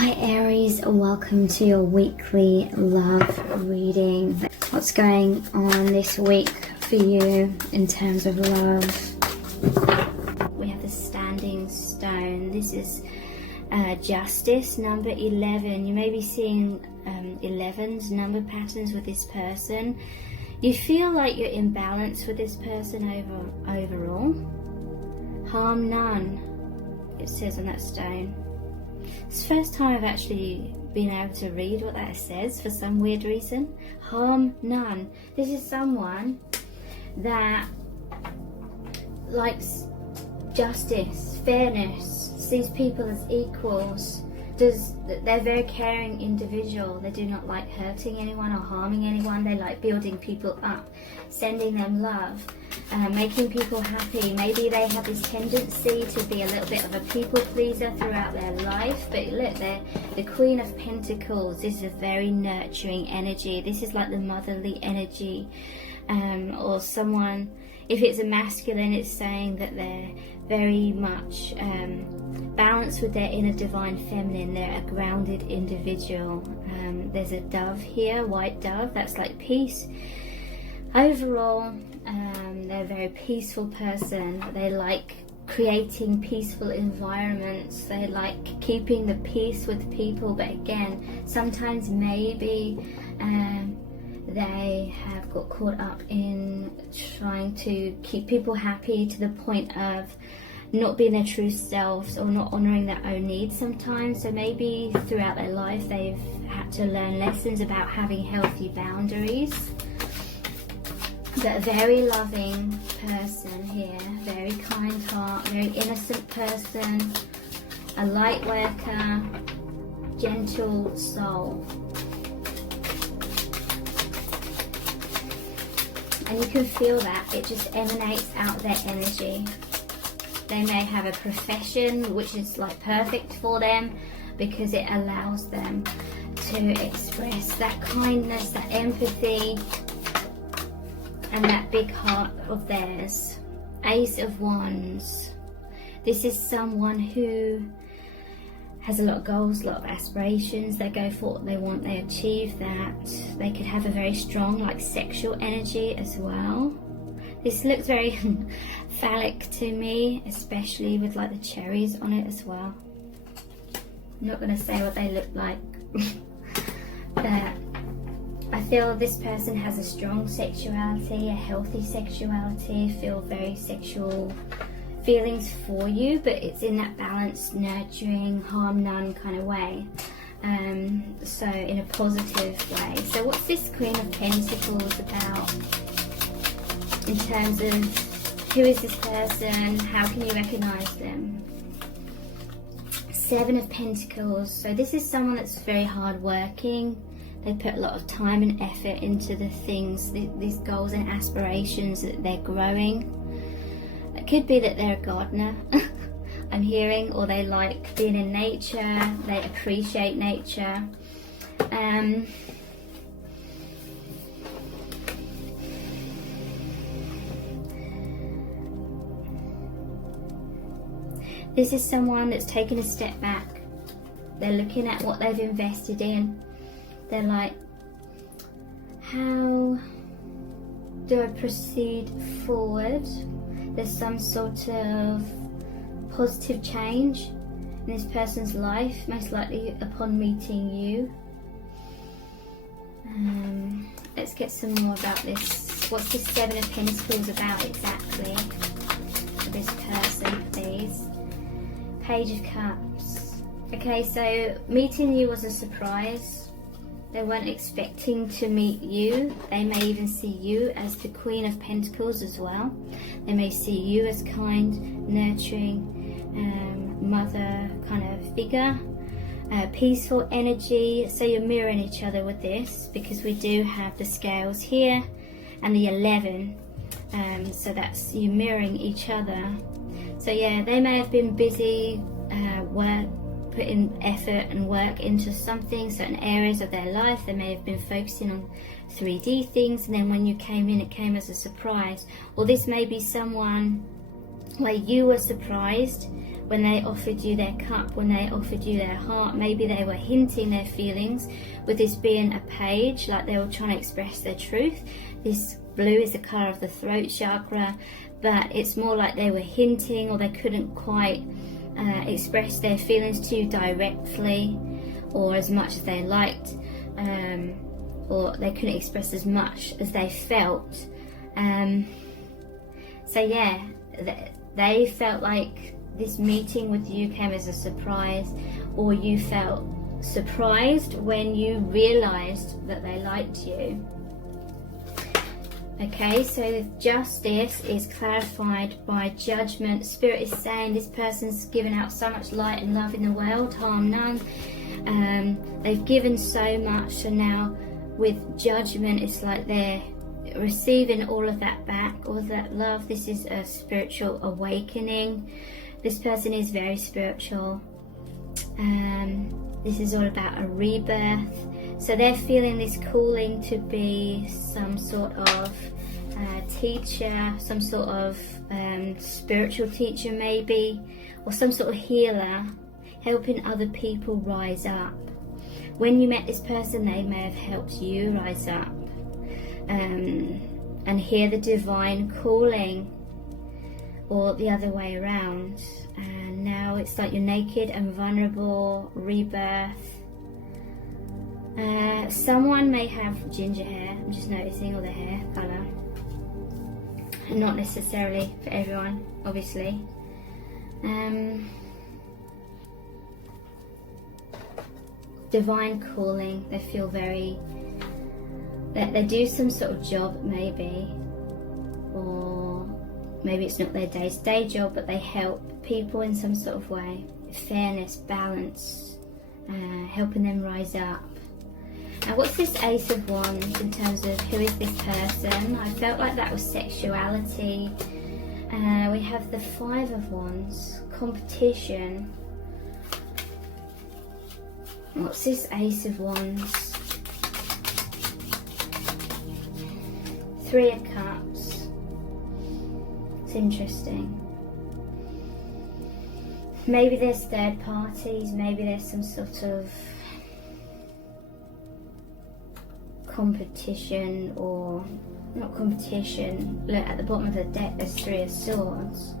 Hi Aries, welcome to your weekly love reading. What's going on this week for you in terms of love? We have the standing stone. This is justice, number 11. You may be seeing 11's number patterns with this person. You feel like you're in balance with this person overall. Harm none, it says on that stone. It's the first time I've actually been able to read what that says for some weird reason. Harm none. This is someone that likes justice, fairness, sees people as equals. They're a very caring individual. They do not like hurting anyone or harming anyone. They like building people up, sending them love, making people happy. Maybe they have this tendency to be a little bit of a people pleaser throughout their life, but look, they're the Queen of Pentacles. This is a very nurturing energy. This is like the motherly energy, or someone, if it's a masculine, it's saying that they're very much balanced with their inner divine feminine. They're a grounded individual. There's a dove here, white dove, that's like peace. Overall, they're a very peaceful person. They like creating peaceful environments. They like keeping the peace with people, but again, sometimes maybe they have got caught up in trying to keep people happy to the point of not being their true selves or not honouring their own needs sometimes. So maybe throughout their life they've had to learn lessons about having healthy boundaries. But a very loving person here, very kind heart, very innocent person, a light worker, gentle soul. And you can feel that, it just emanates out their energy. They may have a profession which is like perfect for them because it allows them to express that kindness, that empathy, and that big heart of theirs. Ace of Wands. This is someone who has a lot of goals, a lot of aspirations. They go for what they want, they achieve that. They could have a very strong like sexual energy as well. This looks very phallic to me, especially with like the cherries on it as well. I'm not going to say what they look like. But I feel this person has a strong sexuality, a healthy sexuality, feel very sexual feelings for you, but it's in that balanced, nurturing, harm none kind of way. So in a positive way. So what's this Queen of Pentacles about? In terms of who is this person, how can you recognize them? Seven of Pentacles. So this is someone that's very hard working. They put a lot of time and effort into the things, these goals and aspirations that they're growing. It could be that they're a gardener, I'm hearing, or they like being in nature, they appreciate nature. This is someone that's taken a step back. They're looking at what they've invested in. They're like, how do I proceed forward? There's some sort of positive change in this person's life, most likely upon meeting you. Let's get some more about this. What's this Seven of Pentacles about exactly for this person, please? Page of Cups. Okay, so meeting you was a surprise. They weren't expecting to meet you. They may even see you as the Queen of Pentacles as well. They may see you as kind, nurturing, mother kind of figure, peaceful energy. So you're mirroring each other with this, because we do have the scales here and the 11. So that's you mirroring each other. So yeah, they may have been busy, putting effort and work into something, certain areas of their life. They may have been focusing on 3D things, and then when you came in, it came as a surprise. Or this may be someone where you were surprised when they offered you their cup, when they offered you their heart. Maybe they were hinting their feelings, with this being a page, like they were trying to express their truth. This blue is the colour of the throat chakra, but it's more like they were hinting, or they couldn't quite express their feelings to you directly or as much as they liked, or they couldn't express as much as they felt. So yeah, they felt like this meeting with you came as a surprise, or you felt surprised when you realized that they liked you. Okay, so justice is clarified by judgment. Spirit is saying this person's given out so much light and love in the world, harm none. They've given so much, so now with judgment, it's like they're receiving all of that back, all of that love. This is a spiritual awakening. This person is very spiritual. This is all about a rebirth. So they're feeling this calling to be some sort of teacher, some sort of spiritual teacher maybe, or some sort of healer, helping other people rise up. When you met this person, they may have helped you rise up and hear the divine calling, or the other way around. And now it's like you're naked and vulnerable, rebirth. Someone may have ginger hair. I'm just noticing, all the hair colour. Not necessarily for everyone, obviously. Divine calling. They feel very, that they do some sort of job maybe, or maybe it's not their day-to-day job, but they help people in some sort of way. Fairness, balance, helping them rise up. Now what's this Ace of Wands in terms of who is this person? I felt like that was sexuality. We have the Five of Wands, competition. What's this Ace of Wands? Three of Cups. It's interesting. Maybe there's third parties, maybe there's some sort of competition, or not competition. Look, at the bottom of the deck there's Three of Swords,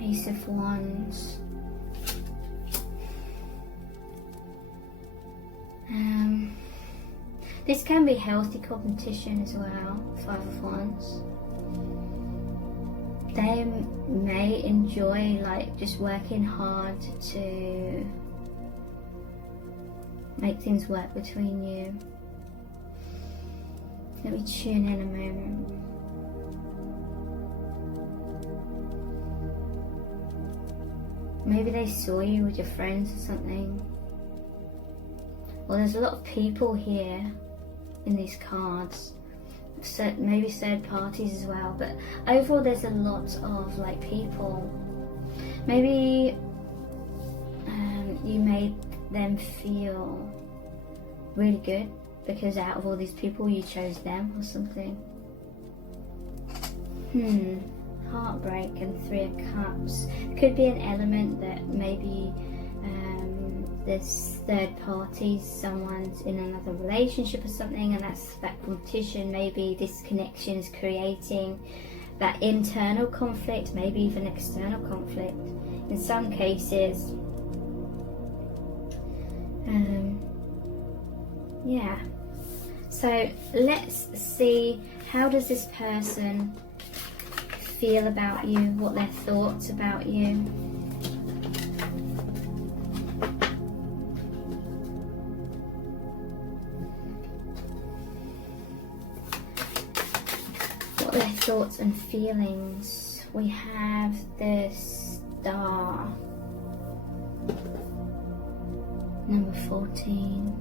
Ace of Wands. This can be healthy competition as well. Five of Wands. They may enjoy like just working hard to make things work between you. Let me tune in a moment. Maybe they saw you with your friends or something. Well, there's a lot of people here in these cards. So maybe third parties as well, but overall there's a lot of like people. Maybe you made them feel really good because out of all these people you chose them or something. Heartbreak and Three of Cups. Could be an element that maybe there's third parties, someone's in another relationship or something, and that's that competition. Maybe this connection is creating that internal conflict, maybe even external conflict in some cases. Yeah, so let's see, how does this person feel about you, what their thoughts about you. Their thoughts and feelings. We have the Star, number 14.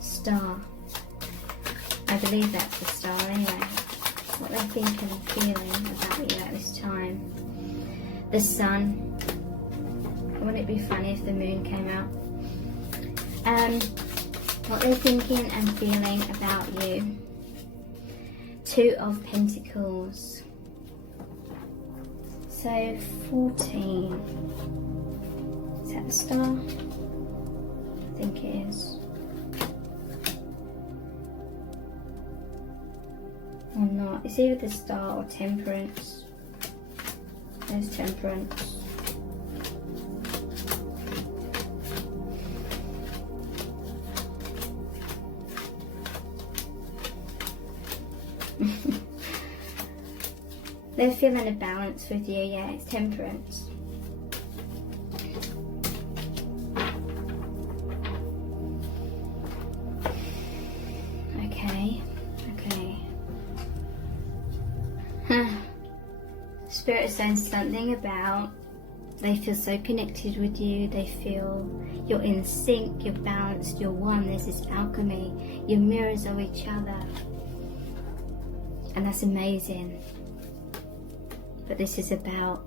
Star. I believe that's the Star anyway. What they're thinking and feeling about you at this time. The Sun. Wouldn't it be funny if the Moon came out? What they're thinking and feeling about you. Two of Pentacles. So 14. Is that the star? I think it is. Or not. It's either the star or Temperance. There's Temperance. They're feeling a balance with you, yeah, it's Temperance. Okay. Spirit is saying something about they feel so connected with you, they feel you're in sync, you're balanced, you're one, there's this alchemy, you're mirrors of each other. And that's amazing. But this is about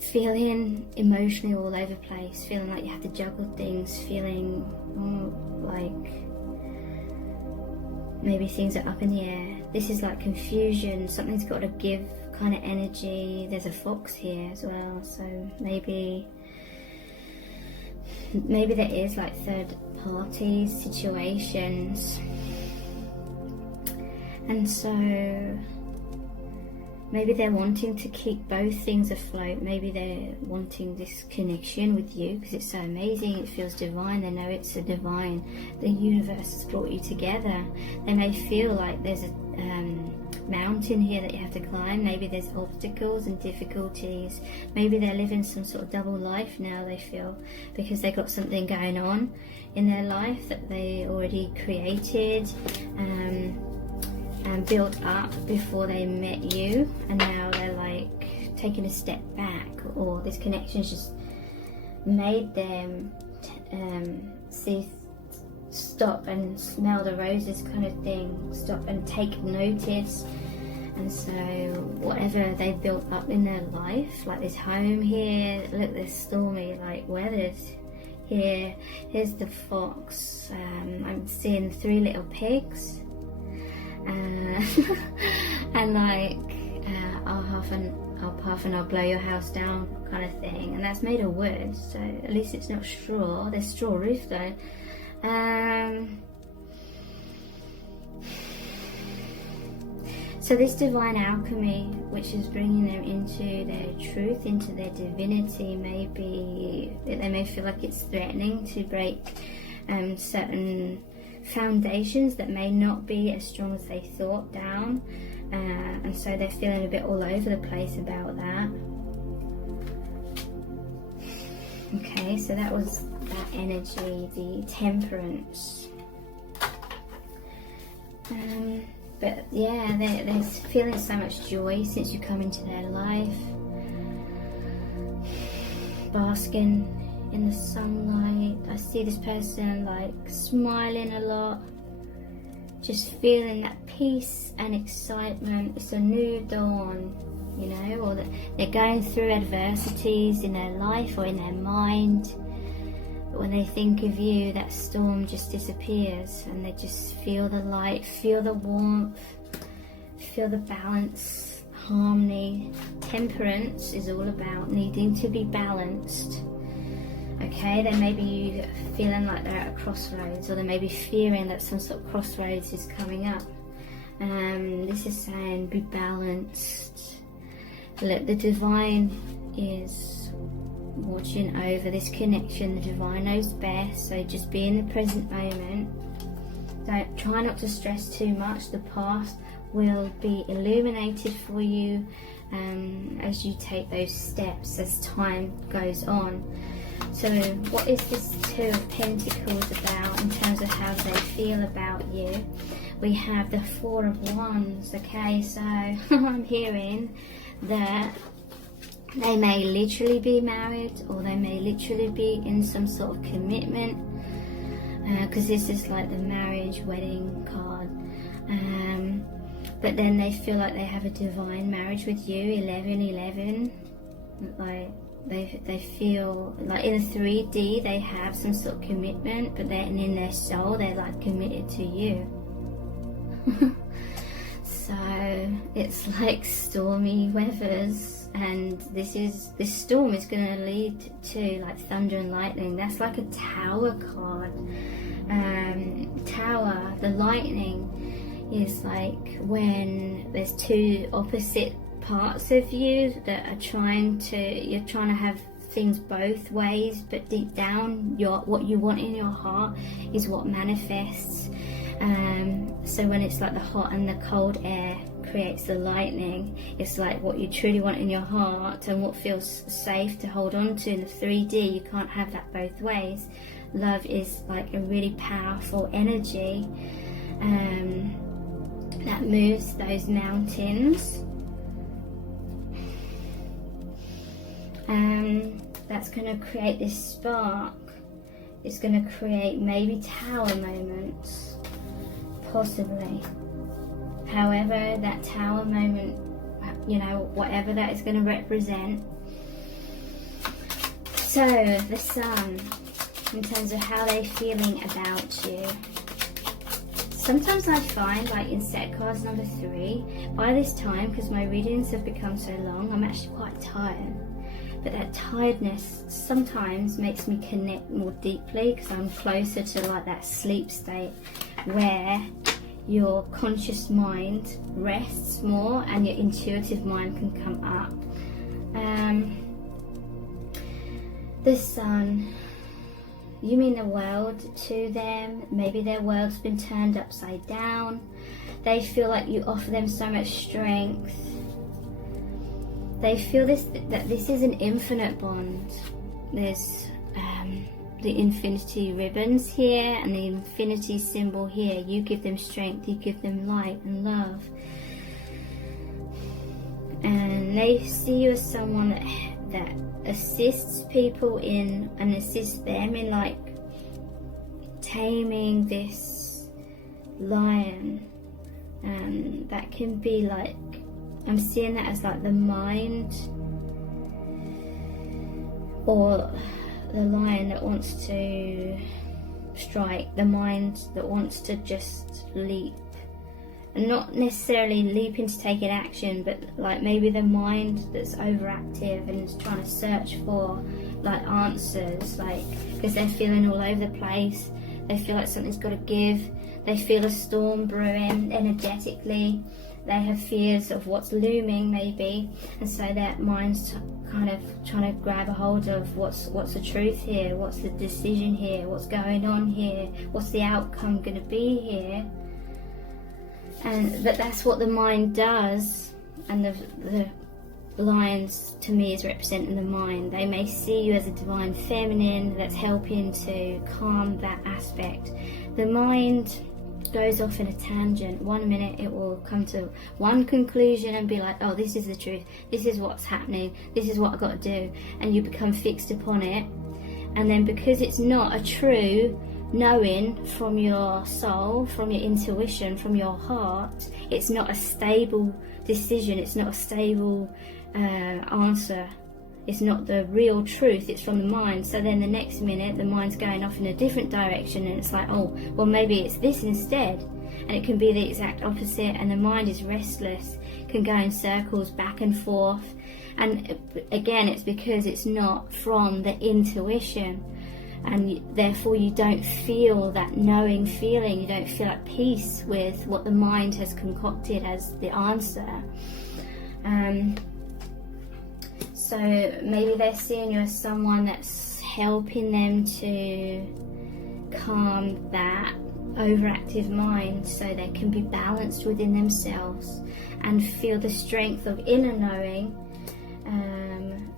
feeling emotionally all over the place, feeling like you have to juggle things, feeling like maybe things are up in the air. This is like confusion, something's got to give kind of energy. There's a fox here as well, so maybe there is like third party situations. And so maybe they're wanting to keep both things afloat. Maybe they're wanting this connection with you because it's so amazing, it feels divine. They know it's a divine, the universe has brought you together. They may feel like there's a mountain here that you have to climb. Maybe there's obstacles and difficulties. Maybe they're living some sort of double life now, they feel, because they got something going on in their life that they already created and built up before they met you, and now they're like taking a step back, or this connection's just made them stop and smell the roses kind of thing, stop and take notice. And so whatever they built up in their life, like this home here, look, there's stormy like weathers here, here's the fox, I'm seeing 3 little pigs, and like I'll huff and I'll blow your house down kind of thing. And that's made of wood, so at least it's not straw. There's straw roof though. So this divine alchemy, which is bringing them into their truth, into their divinity, they may feel like it's threatening to break certain foundations that may not be as strong as they thought down, and so they're feeling a bit all over the place about that. Okay, so that was that energy, the Temperance. But yeah, they're feeling so much joy since you come into their life, basking in the sunlight. I see this person like smiling a lot, just feeling that peace and excitement. It's a new dawn, you know, or that they're going through adversities in their life or in their mind, but when they think of you, that storm just disappears and they just feel the light, feel the warmth, feel the balance, harmony. Temperance is all about needing to be balanced. Okay, they may be feeling like they're at a crossroads, or they may be fearing that some sort of crossroads is coming up. This is saying be balanced. Look, the divine is watching over this connection. The divine knows best, so just be in the present moment. Don't try not to stress too much. The past will be illuminated for you as you take those steps as time goes on. So what is this Two of Pentacles about in terms of how they feel about you? We have the Four of Wands. Okay, so I'm hearing that they may literally be married, or they may literally be in some sort of commitment, because this is like the marriage wedding card. But then they feel like they have a divine marriage with you, 1111. Like they feel like in 3D they have some sort of commitment, but then in their soul they're like committed to you. So So it's like stormy weathers, and this storm is going to lead to like thunder and lightning. That's like a Tower card. Tower, the lightning is like when there's two opposite parts of you that are you're trying to have things both ways, but deep down what you want in your heart is what manifests. So when it's like the hot and the cold air creates the lightning, it's like what you truly want in your heart and what feels safe to hold on to in the 3D. You can't have that both ways. Love is like a really powerful energy that moves those mountains. That's going to create this spark. It's going to create maybe Tower moments, possibly. However, that Tower moment, you know, whatever that is going to represent. So, the Sun, in terms of how they're feeling about you. Sometimes I find, like in set cards number 3, by this time, because my readings have become so long, I'm actually quite tired. But that tiredness sometimes makes me connect more deeply, because I'm closer to like that sleep state where your conscious mind rests more and your intuitive mind can come up. The Sun, you mean the world to them. Maybe their world's been turned upside down. They feel like you offer them so much strength. They feel that this is an infinite bond. There's the infinity ribbons here and the infinity symbol here. You give them strength, you give them light and love. And they see you as someone that assists people in, and assists them in like taming this lion. And that can be like, I'm seeing that as like the mind, or the lion that wants to strike, the mind that wants to just leap. And not necessarily leaping to take an action, but like maybe the mind that's overactive and is trying to search for like answers, like because they're feeling all over the place. They feel like something's got to give. They feel a storm brewing energetically. They have fears of what's looming maybe, and so their mind's kind of trying to grab a hold of what's the truth here, what's the decision here, what's going on here, what's the outcome going to be here. But that's what the mind does, and the lions to me is representing the mind. They may see you as a divine feminine that's helping to calm that aspect. The mind goes off in a tangent. 1 minute it will come to one conclusion and be like, oh, this is the truth, this is what's happening, this is what I've got to do, and you become fixed upon it. And then because it's not a true knowing from your soul, from your intuition, from your heart, it's not a stable decision, it's not a stable answer, it's not the real truth, it's from the mind. So then the next minute the mind's going off in a different direction, and it's like, oh, well, maybe it's this instead. And it can be the exact opposite, and the mind is restless, can go in circles back and forth. And again, it's because it's not from the intuition, and therefore you don't feel that knowing feeling, you don't feel at peace with what the mind has concocted as the answer. So maybe they're seeing you as someone that's helping them to calm that overactive mind so they can be balanced within themselves and feel the strength of inner knowing.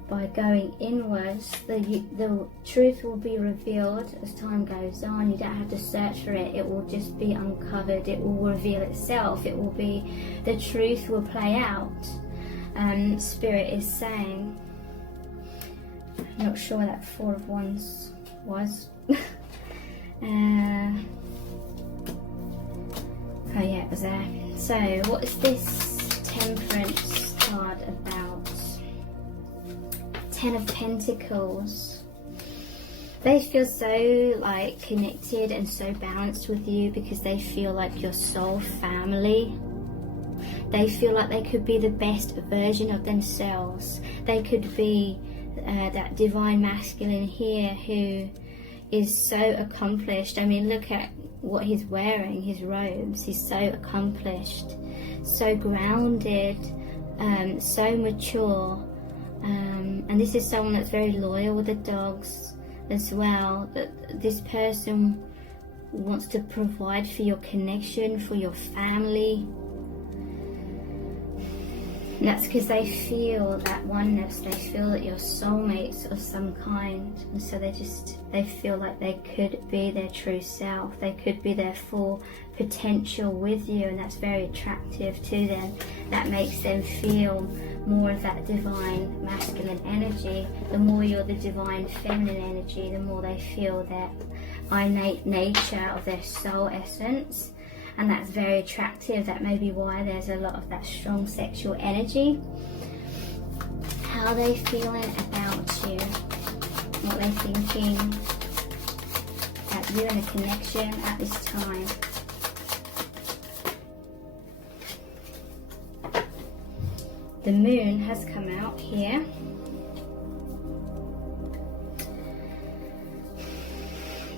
By going inwards, the truth will be revealed as time goes on. You don't have to search for it, it will just be uncovered, it will reveal itself, it will be, the truth will play out. Spirit is saying, I'm not sure that 4 of Wands was. Oh yeah, it was there. So what is this Temperance card about? 10 of Pentacles. They feel so like connected and so balanced with you because they feel like your soul family. They feel like they could be the best version of themselves. They could be that divine masculine here who is so accomplished. I mean, look at what he's wearing, his robes. He's so accomplished, so grounded, so mature. And this is someone that's very loyal with the dogs as well. That this person wants to provide for your connection, for your family. And that's because they feel that oneness. They feel that you're soulmates of some kind, and so they feel like they could be their true self. They could be their full potential with you, and that's very attractive to them. That makes them feel more of that divine masculine energy. The more you're the divine feminine energy, the more they feel that innate nature of their soul essence. And that's very attractive. That may be why there's a lot of that strong sexual energy. How are they feeling about you? What they're thinking about you and the connection at this time. The moon has come out here.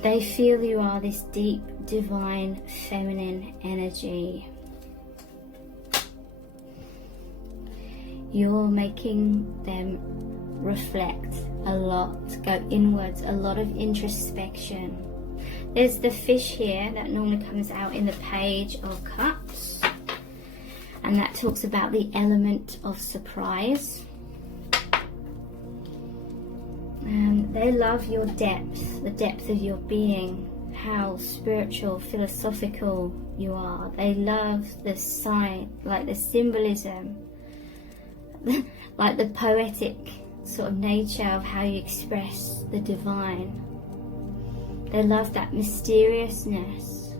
They feel you are this deep, divine, feminine energy. You're making them reflect a lot, go inwards, a lot of introspection. There's the fish here that normally comes out in the Page of Cups, and that talks about the element of surprise. They love your depth, the depth of your being, how spiritual, philosophical you are. They love the sign, like the symbolism, like the poetic sort of nature of how you express the divine. They love that mysteriousness.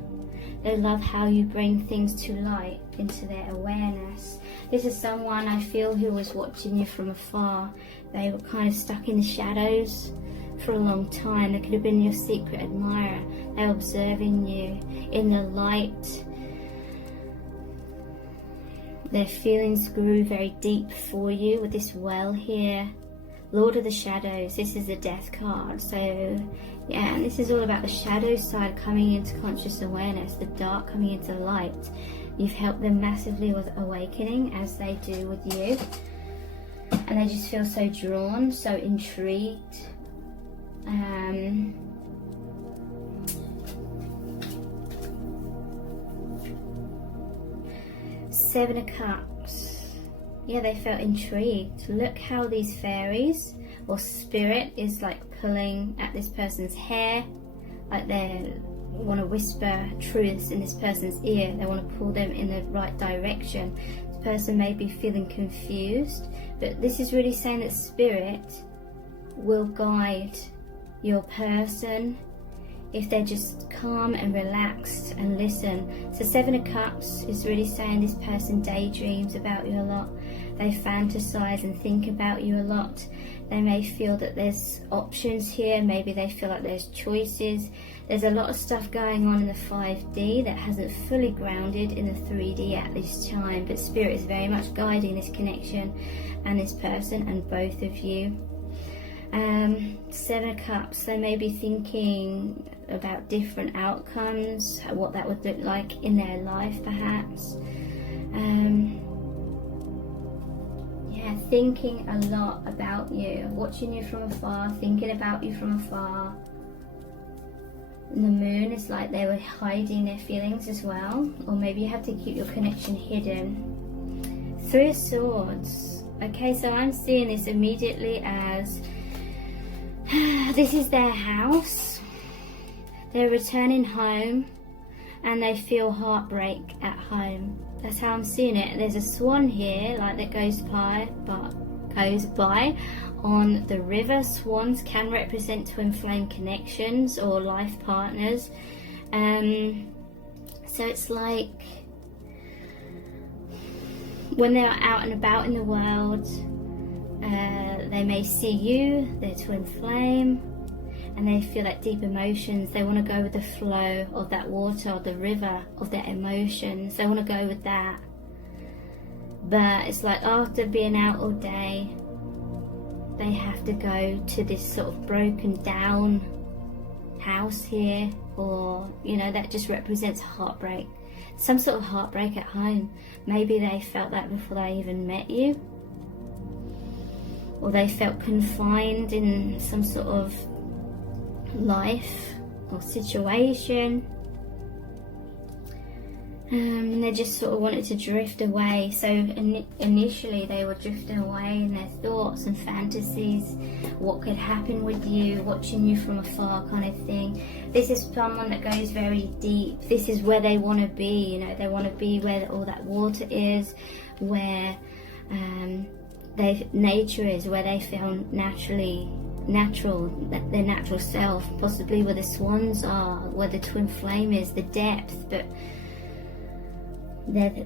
They love how you bring things to light into their awareness. This is someone I feel who was watching you from afar. They were kind of stuck in the shadows for a long time. They could have been your secret admirer. They're observing you in the light. Their feelings grew very deep for you with this well here. Lord of the Shadows, this is the Death card. So yeah, and this is all about the shadow side coming into conscious awareness, the dark coming into light. You've helped them massively with awakening, as they do with you. And they just feel so drawn, so intrigued. Seven of Cups. Yeah, they felt intrigued. Look how these fairies or spirit is like pulling at this person's hair, like they want to whisper truths in this person's ear. They want to pull them in the right direction. This person may be feeling confused, but this is really saying that spirit will guide your person if they're just calm and relaxed and listen. So Seven of Cups is really saying this person daydreams about you a lot. They fantasize and think about you a lot. They may feel that there's options here. Maybe they feel like there's choices. There's a lot of stuff going on in the 5D that hasn't fully grounded in the 3D at this time, but Spirit is very much guiding this connection and this person and both of you. Seven of Cups, they may be thinking about different outcomes, what that would look like in their life perhaps. Thinking a lot about you, watching you from afar, thinking about you from afar. And the moon is like they were hiding their feelings as well, or maybe you have to keep your connection hidden. Three of Swords. Okay, so I'm seeing this immediately as this is their house. They're returning home and they feel heartbreak at home. That's how I'm seeing it. There's a swan here, like that goes by on the river. Swans can represent twin flame connections or life partners. So it's like when they're out and about in the world, they may see you, their twin flame, and they feel that deep emotions. They want to go with the flow of that water, the river of their emotions. They want to go with that. But it's like after being out all day, they have to go to this sort of broken down house here, or you know, that just represents heartbreak, some sort of heartbreak at home. Maybe they felt that before they even met you, or they felt confined in some sort of life or situation, and they just sort of wanted to drift away. So initially they were drifting away in their thoughts and fantasies, what could happen with you, watching you from afar kind of thing. This is someone that goes very deep. This is where they want to be, you know, they want to be where all that water is, where nature is, where they feel natural, their natural self, possibly where the swans are, where the twin flame is, the depth. But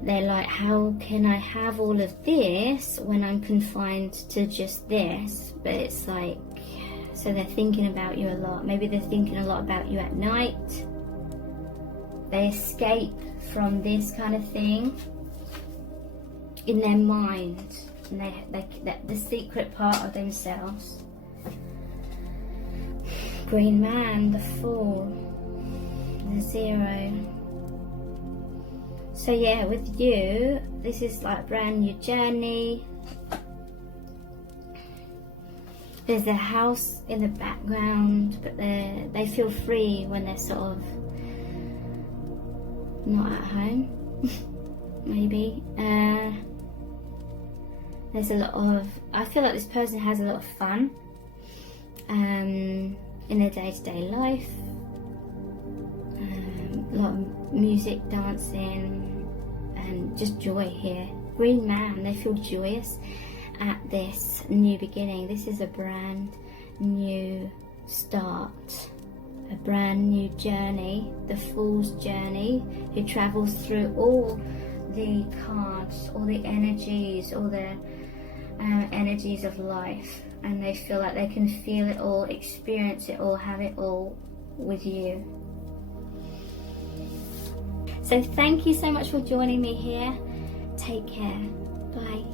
they're like, how can I have all of this when I'm confined to just this? But it's like, so they're thinking about you a lot. Maybe they're thinking a lot about you at night. They escape from this kind of thing in their mind, and they the secret part of themselves. Green Man, the Fool, the Zero. So yeah, with you, this is like a brand new journey. There's a house in the background, but they feel free when they're sort of not at home. Maybe. There's a lot of, I feel like this person has a lot of fun in their day-to-day life. A lot of music, dancing, and just joy here. Green Man, they feel joyous at this new beginning. This is a brand new start, a brand new journey, the Fool's journey, who travels through all the cards, all the energies, all the energies of life, and they feel like they can feel it all, experience it all, have it all with you. So thank you so much for joining me here. Take care. Bye.